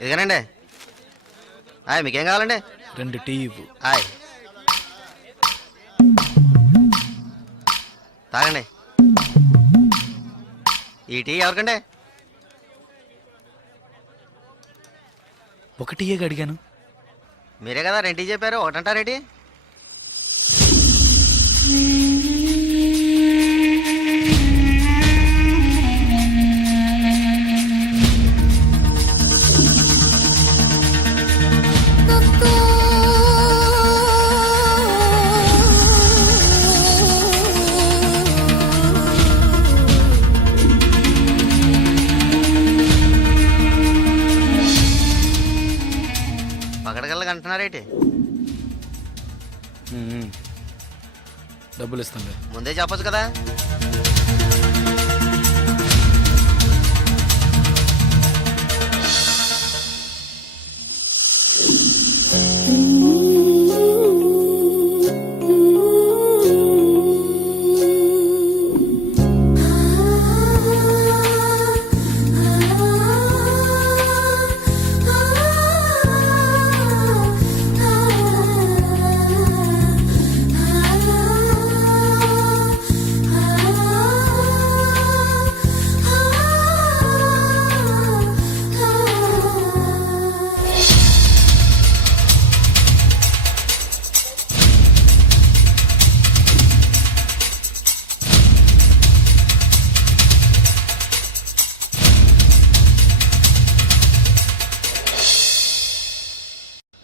ఇదిగోనండి. మీకేం కావాలండి? 2 టీ ఇవ్వు. తాగండి. ఈ టీ ఎవరికండి? 1 టీయే అడిగాను. మీరే కదా 2 టీ చెప్పారు, ఒకటంటారేటి? పగడగల్లగా అంటున్నారేటి? డబ్బులు ఇస్తాను. ముందే చెప్పచ్చు కదా.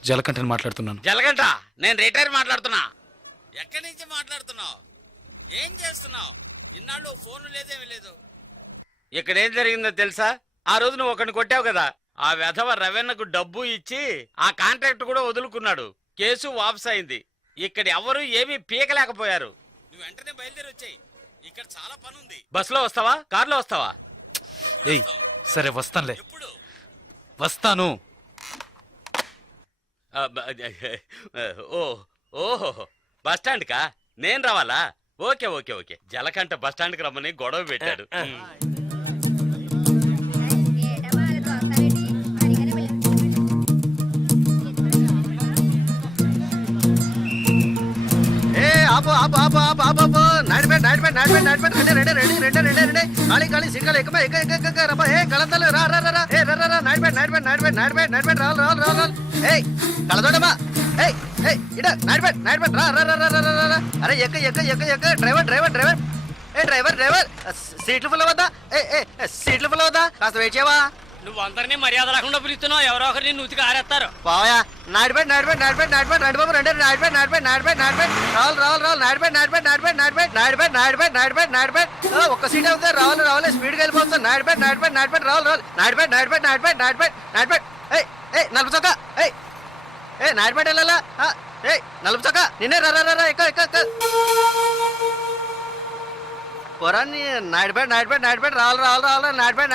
జలకంఠని మాట్లాడుతున్నాను. జలకంఠ, నేను రిటైర్ మాట్లాడుతున్నా. ఎక్కడి నుంచి మాట్లాడుతున్నావు? ఏం చేస్తున్నావు? ఇన్నాళ్ళు ఫోన్ లేదేమీ లేదు. ఇక్కడ ఏం జరిగిందో తెలుసా? ఆ రోజు నువ్వు ఒకరిని కొట్టావు కదా, ఆ వెధవ రవెన్నకు డబ్బు ఇచ్చి ఆ కాంట్రాక్ట్ కూడా వదులుకున్నాడు. కేసు వాపస్ అయింది. ఇక్కడ ఎవరు ఏమీ పీకలేకపోయారు. నువ్వు వెంటనే బయలుదేరి వచ్చాయి. ఇక్కడ చాలా పని ఉంది. బస్సులో వస్తావా, కారులో వస్తావా? ఏయ్ సరే వస్తానులే. ఎప్పుడు వస్తాను. ఓహో బస్టాండ్ కా నేను రావాలా? Okay okay okay. Jalakantha bus stand కి రమ్మని గొడవ పెట్టాడు. ఆపు ఆపు ఆపు ఆపు ఆపు ఆపు. నాడిపేట నాడిపేట నాడిపేట నాడిపేట. రెండే ఖాళీ ఖాళీ సిగ్గాలు ఎక్కువ ఎక్క రబ్బా. కళంతలు రా రా రా. రా నాడిపేట నాడిపేట నాడిపేట నాడిపేట నాడిపేట రావాలి. కళదోడమ్మా. ఇడ నాడిపేట నాడిపేట రా రా రా రా రా. అరే ఎక్క. డ్రైవర్ సీట్లు ఫుల్ అవద్దా? సీట్లు ఫుల్ అవద్దా? కాస్త వెయిట్ చేయవా? నువ్వు అందరినీ మర్యాద లేకుండా పిలుస్తున్నావు. ఎవరో ఒకరిని నూతికి ఆరేస్తారు. పోయా. నాడిపేట నాడిబాబు రెండే. నాడిపేట రావాలి. ఒక్క సీట్ అవుతుంది. రావాలి స్పీడ్గా వెళ్ళిపోతుంది. నాడిపేట రావాలి. నాడిపేట. నలుపు చొక్క. నాడిపేట వెళ్ళాలా? నలుపు చొక్క నిన్నే. రా ఎక్క పొరాన్ని. నాడిపేట రావాలి. నాడిపేట.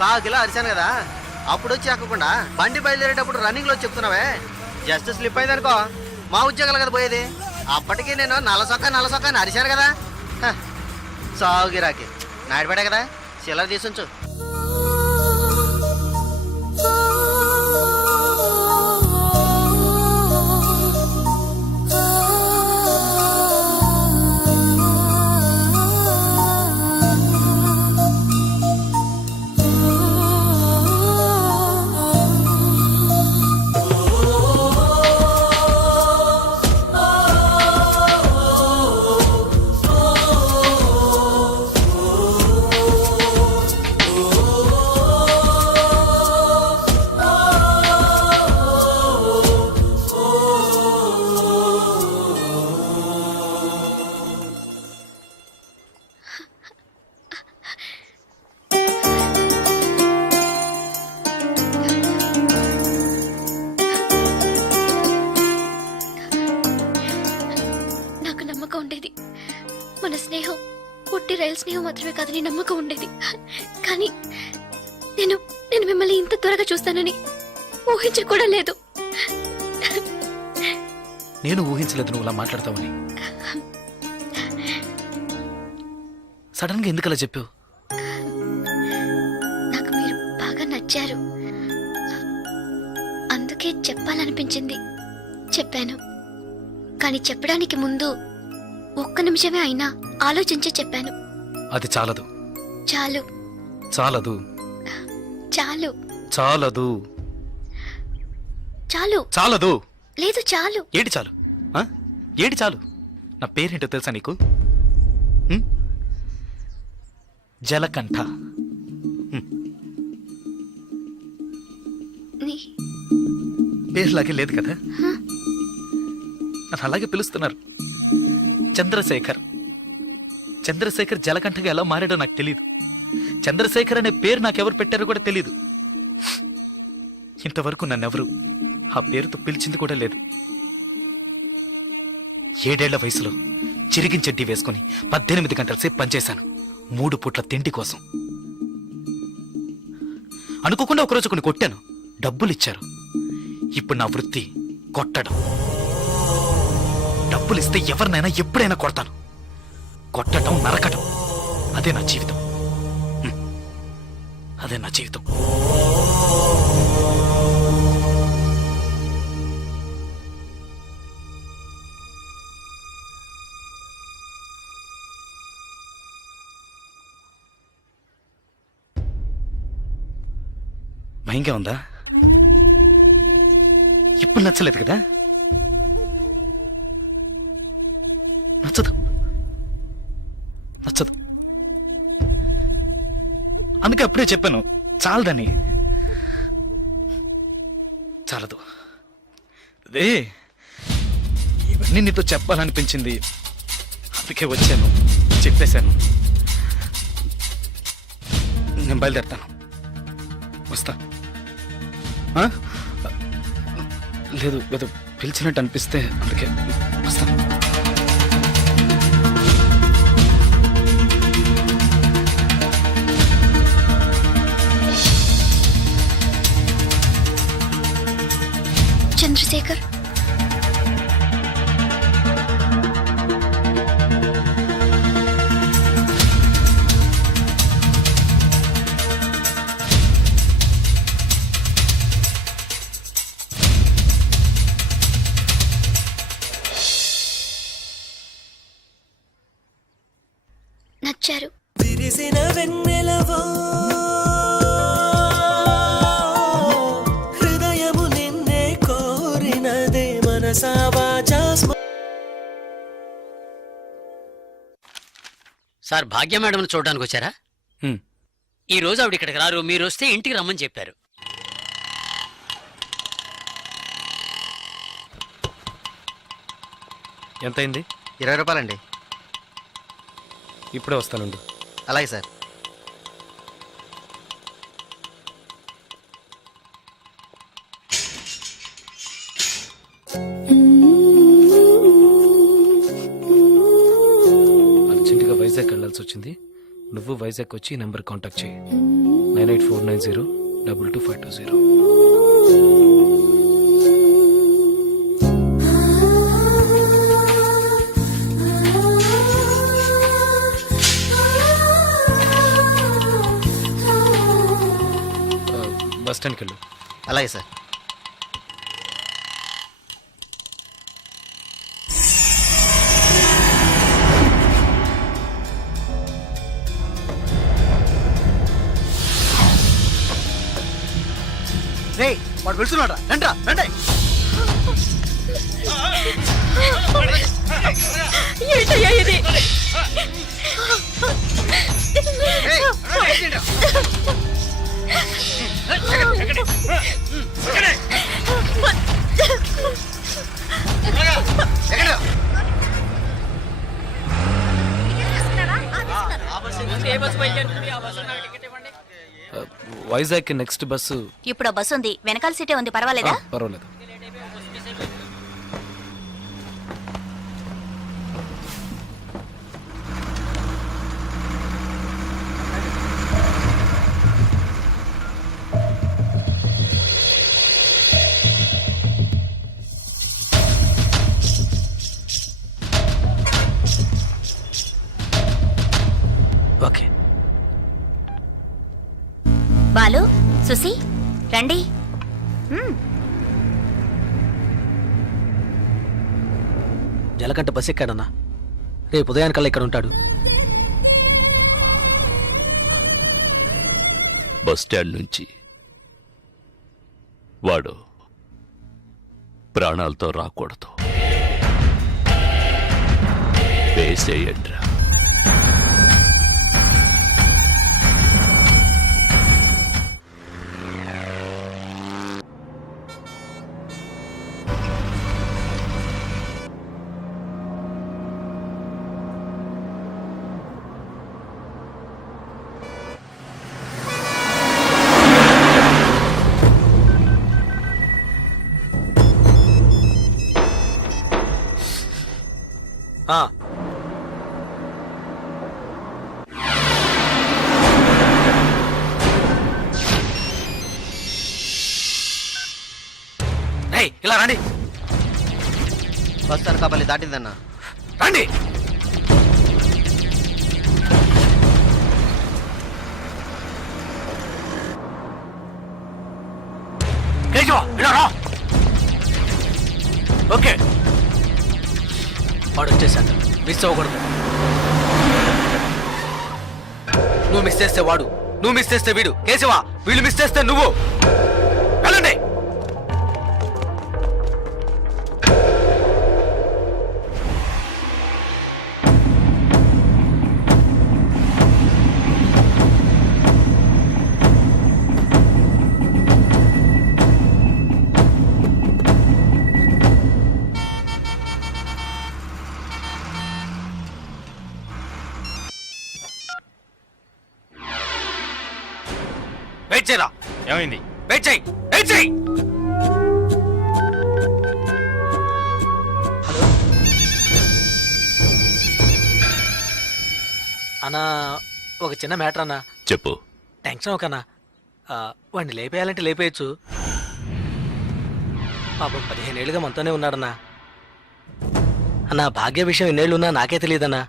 కాకిలా అరిశాను కదా, అప్పుడు వచ్చి ఎక్కకుండా బండి బయలుదేరేటప్పుడు రన్నింగ్ లో చెప్తున్నావే. జస్ట్ స్లిప్ అయిందనుకో మా ఉద్యోగాలు కదా పోయేది. అప్పటికి నేను నల్లసొక్క అని అరిశాను కదా. సాగుగిరాకి నాడిపేట కదా, చిల్లర తీసుంచు. స్నేహం మాత్రమే కాదని నమ్మకం ఉండేది. కానీ నేను నేను మిమ్మల్ని ఇంత త్వరగా చూస్తానని ఊహించి కూడా లేదు. నేను ఊహించలేదు నువ్వు ఇలా మాట్లాడతావని. సడన్ గా ఎందుకు అలా చెప్పావు? నాకు మీరు బాగా నచ్చారు, అందుకే చెప్పాలనిపించింది, చెప్పాను. కానీ చెప్పడానికి ముందు ఒక్క నిమిషమే అయినా ఆలోచించి చెప్పాను. అది చాలదు. చాలు చాలదు. చాలు చాలదు. చాలు చాలదు. లేదు చాలు. ఏటి చాలు? ఆ? ఏటి చాలు? నా పేరేంటో తెలుసా నీకు? ఉం? జలకంఠ. నీ- పేరులాగే లేదు కదా? నన్ను అలాగే పిలుస్తున్నారు. చంద్రశేఖర్. చంద్రశేఖర్ జలకంఠగా ఎలా మారాడో నాకు తెలియదు. చంద్రశేఖర్ అనే పేరు నాకెవరు పెట్టారో కూడా తెలియదు. ఇంతవరకు నన్నెవరు ఆ పేరుతో పిలిచింది కూడా లేదు. 7 ఏళ్ల వయసులో చిరిగించెడ్డి వేసుకుని 18 గంటల సేపు పనిచేశాను 3 పూట్ల తిండి కోసం. అనుకోకుండా ఒకరోజు కొన్ని కొట్టాను, డబ్బులు ఇచ్చారు. ఇప్పుడు నా వృత్తి కొట్టడం. డబ్బులు ఇస్తే ఎవరినైనా ఎప్పుడైనా కొడతాను. కొట్టడం, నరకటం, అదే నా జీవితం. అదే నా జీవితం. భయంగా ఉందా? ఇప్పుడు నచ్చలేదు కదా? నచ్చదు. నచ్చదు. అందుకే అప్పుడే చెప్పాను చాలదని. చాలదు. అదే ఇవన్నీ నీతో చెప్పాలనిపించింది, అందుకే వచ్చాను, చెప్పేశాను. నేను బయలుదేరుతాను. వస్తా. ఆ? లేదు ఏదో పిలిచినట్టు అనిపిస్తే అందుకే వస్తా. చంద్రశేఖర్, నచ్చారు. విరిసిన వెన్నెలవో హృదయము నిన్నే కోరినదే మనసా వాచా సార్ భాగ్య మేడం చూడడానికి వచ్చారా? హ్మ్. ఈ రోజు ఆవిడ ఇక్కడికి రారు, మీరు వస్తే ఇంటికి రమ్మని చెప్పారు. ఎంతైంది? 20 రూపాయలండి. ఇప్పుడే వస్తానుండు. అలాగే సార్. అర్జెంటుగా వైజాగ్ వెళ్ళాల్సి వచ్చింది. నువ్వు వైజాగ్ వచ్చి ఈ నెంబర్ కాంటాక్ట్ చేయి. 9849022520. బస్ స్టాండ్కి వెళ్ళు. అలాగే సార్. రే వాడు వెళ్తున్నాడు. రండ్రా రండి. ఏంటయ్యా ఇది? ఏయ్, ఏంటిరా? ఎక్కడ? Vizag next bus. ఇప్పుడు బస్సు ఉంది, వెనకాల సీటే ఉంది, పర్వాలేదా? పర్వాలేదు. రండి. జలకంట బస్ ఎక్కాడన్నా, రేపు ఉదయానికల్లా ఇక్కడ ఉంటాడు. బస్ స్టాండ్ నుంచి వాడు ప్రాణాలతో రాకూడదు. వేసేయండ్రా. ఆ, రేయ్, ఇలా రండి బస్ అనకాపల్లి దాటిందన్నా. రండి. కేశవ, ఇలా రా. ఓకే, వాడు వచ్చేసాడు. మిస్ అవ్వకూడదు. నువ్వు మిస్ చేస్తే వాడు, నువ్వు మిస్ చేస్తే వీడు. కేశవ, వీళ్ళు మిస్ చేస్తే నువ్వు. వెళ్ళండి. వెయిట్ చేయరా. ఏమైంది? వెయిట్ చేయి, వెయిట్ చేయి. అన్నా, ఒక చిన్న మ్యాటర్ అన్నా. చెప్పు. టెన్షన్ ఒకనా, వాడిని లేపేయాలంటే లేపేయచ్చు. పాపం 15 ఏళ్ళుగా మనతోనే ఉన్నాడన్నా. అన్నా, భాగ్య విషయం ఎన్నేళ్ళున్నా నాకే తెలియదన్నా.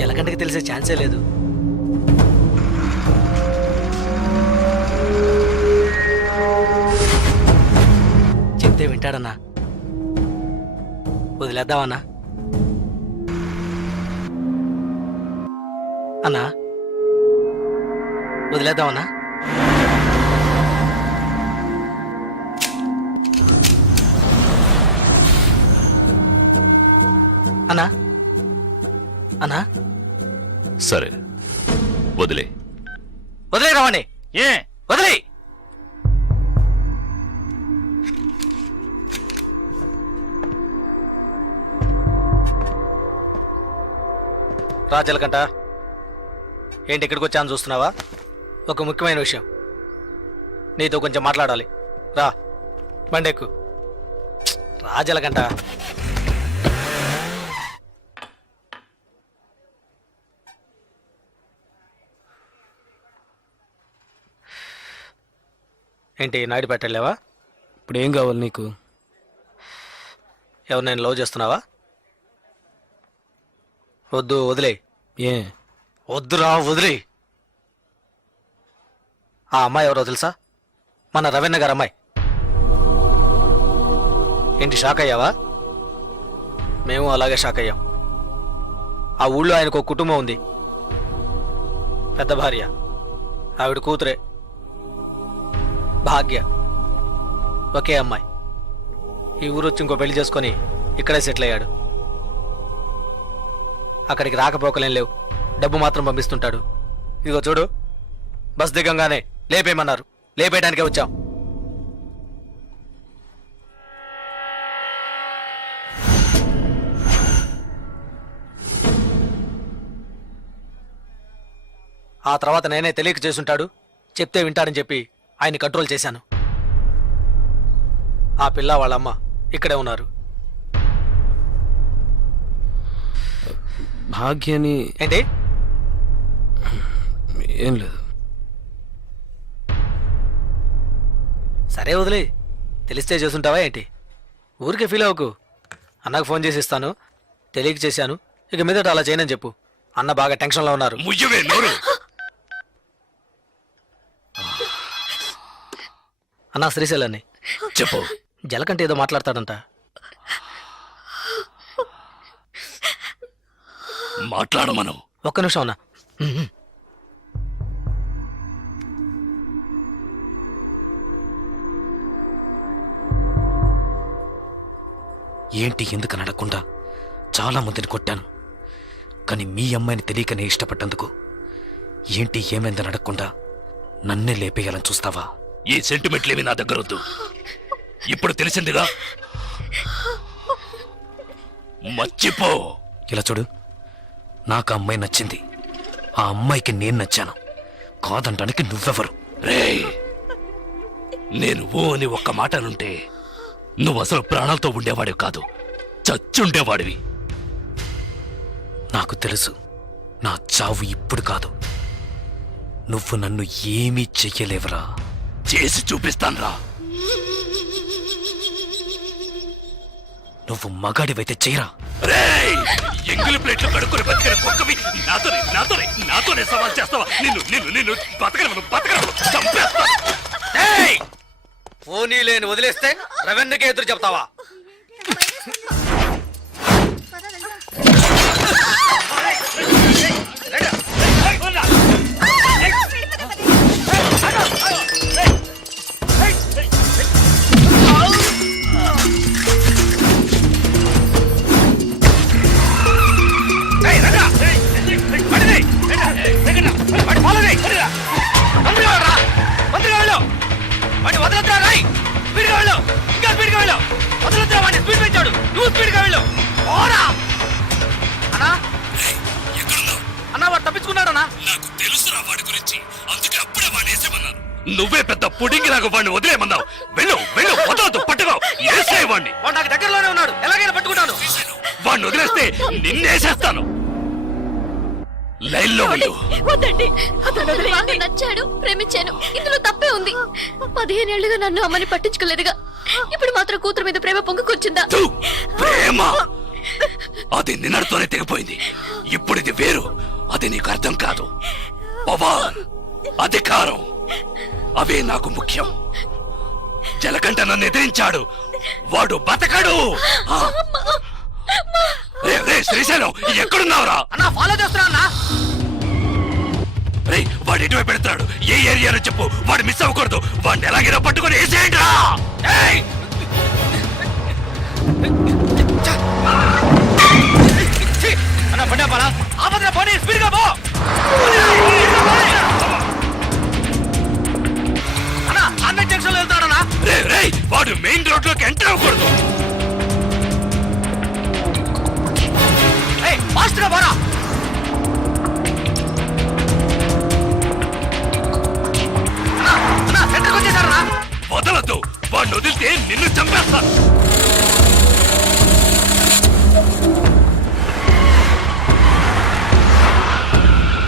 జలకంటకి తెలిసే ఛాన్సే లేదు. చెప్తే వింటాడన్నా. వదిలేద్దామన్నా. అన్నా, వదిలేద్దామన్నా. అన్నా, అన్నా, సరే, వదిలే. వదిలే రావండి. ఏ వదిలే. రా జలకంట. ఏంటి ఇక్కడికి వచ్చాను చూస్తున్నావా? ఒక ముఖ్యమైన విషయం నీతో కొంచెం మాట్లాడాలి. రా, బండెక్కు. రా జలకంట. ఏంటి నాయుడు పెట్టలేవా? ఇప్పుడు ఏం కావాలి నీకు? ఎవరు నేను లవ్ చేస్తున్నావా? వద్దు, వదిలే. ఏ? వద్దురా, వదిలే. ఆ అమ్మాయి ఎవరో తెలుసా? మన రవీణ గారు అమ్మాయి. ఏంటి షాక్ అయ్యావా? మేము అలాగే షాక్ అయ్యాం. ఆ ఊళ్ళో ఆయనకు ఒక కుటుంబం ఉంది. పెద్ద భార్య, ఆవిడ కూతురే భాగ్య, ఒకే అమ్మాయి. ఈ ఊరు వచ్చి ఇంకో పెళ్లి చేసుకొని ఇక్కడే సెటిల్ అయ్యాడు. అక్కడికి రాకపోకలేం లేవు, డబ్బు మాత్రం పంపిస్తుంటాడు. ఇదిగో చూడు, బస్ దిగంగానే లేపేయమన్నారు. లేపేయడానికే వచ్చాం. ఆ తర్వాత నేనే తెలియక చేసుంటాడు, చెప్తే వింటాడని చెప్పి ఆయన్ని కంట్రోల్ చేశాను. ఆ పిల్ల వాళ్ళమ్మ ఇక్కడే ఉన్నారు. భాగ్యని ఏంటి? ఏం లేదు. సరే వదిలే, తెలిస్తే చేసుంటావా ఏంటి? ఊరికే ఫీల్ అవ్వకు. అన్నకు ఫోన్ చేసి ఇస్తాను, తెలియక చేశాను, ఇక మీదట అలా చేయనని చెప్పు. అన్న బాగా టెన్షన్లో ఉన్నారు. ముయ్యవే నోరు. అన్నా శ్రీశైలాన్ని. చెప్పు. జలకంటే ఏదో మాట్లాడతాడంట. మాట్లాడమను. ఒక్క నిమిషం అన్నా. ఏంటి ఎందుకు అడగకుండా చాలా మందిని కొట్టాను, కానీ మీ అమ్మాయిని తెలియకనే ఇష్టపడ్డందుకు ఏంటి ఏమైందని అడగకుండా నన్నే లేపేయాలని చూస్తావా? ఈ సెంటిమెంట్లేవి నా దగ్గర వద్దు. ఇప్పుడు తెలిసిందిగా, మర్చిపో. ఇలా చూడు, నాకు ఆ అమ్మాయి నచ్చింది, ఆ అమ్మాయికి నేను నచ్చాను. కాదంటానికి నువ్వెవరు? రేయ్, నేను ఓ అని ఒక్క మాట అనుంటే నువ్వు అసలు ప్రాణాలతో ఉండేవాడివి కాదు, చచ్చుండేవాడివి. నాకు తెలుసు, నా చావు ఇప్పుడు కాదు. నువ్వు నన్ను ఏమీ చెయ్యలేవరా. చేసి చూపిస్తాన్రా. నువ్వు మగాడివైతే చెయ్యరా. రేయ్, ఎంగిలి ప్లేట్లు కడుక్కొని బతికిన కుక్కవి నాతోనే సవాల్ చేస్తావా? నిన్ను బతకను చంపేస్తా. పోనీ లేని వదిలేస్తే రవెన్నకే ఎదురు చెప్తావా? నాకు తెలుసురా వాడి గురించి, అందుకే అప్పుడే వాడిని వేసేమన్నాను. నువ్వే పెద్ద పుడింగి నాకు వాడిని వదిలేమన్నావు. వెళ్ళు వదలదు, పట్టుకో, వేసే వాడిని. వాడు నాకు దగ్గరలోనే ఉన్నాడు, ఎలాగైనా పట్టుకుంటాను. వాడిని వదిలేస్తే నిన్నేసేస్తాను. లైన్లో వెళ్ళు. వద్దండి, అతను బాగా నచ్చాడు, ప్రేమించాను, ఇందులో తప్పే ఉంది. 15 ఏళ్లుగా నన్ను అమ్మని పట్టించుకోలేదుగా, ఇప్పుడు మాత్రం కూతురు మీద ప్రేమ పొంగుకొచ్చిందా? థు, ప్రేమ అది నిన్నటితోనే తెగిపోయింది. ఇప్పుడు ఇది వేరు, అది నీకు అర్థం కాదు. పవర్, అధికారం, అవే నాకు ముఖ్యం. జలకంట నన్ను ఎదిరించాడు, వాడు బతకడు. రే శ్రీశైలం, ఎక్కడున్నావురా? అన్నా ఫాలో చేస్తున్నా అన్నా. రే, వాడు ఎటువైపు పెడతాడు? ఏ ఏరియాలో చెప్పు, వాడు మిస్ అవ్వకూడదు. వాడిని ఎలాగైనా పట్టుకొని వేసేయండి రా. అన్నా పడ్డా పడా ఆపదన పోనీ, స్పీడ్ గా పో. అన్నా అన్న జంక్షన్ లో వెళ్తాడన్నా. రే, వాడు మెయిన్ రోడ్ లోకి ఎంటర్ అవ్వకూడదు. ఫాస్ట్ గా పోరా. వదలద్దు, వాడిని వదిలితే నిన్ను చంపేస్తాను.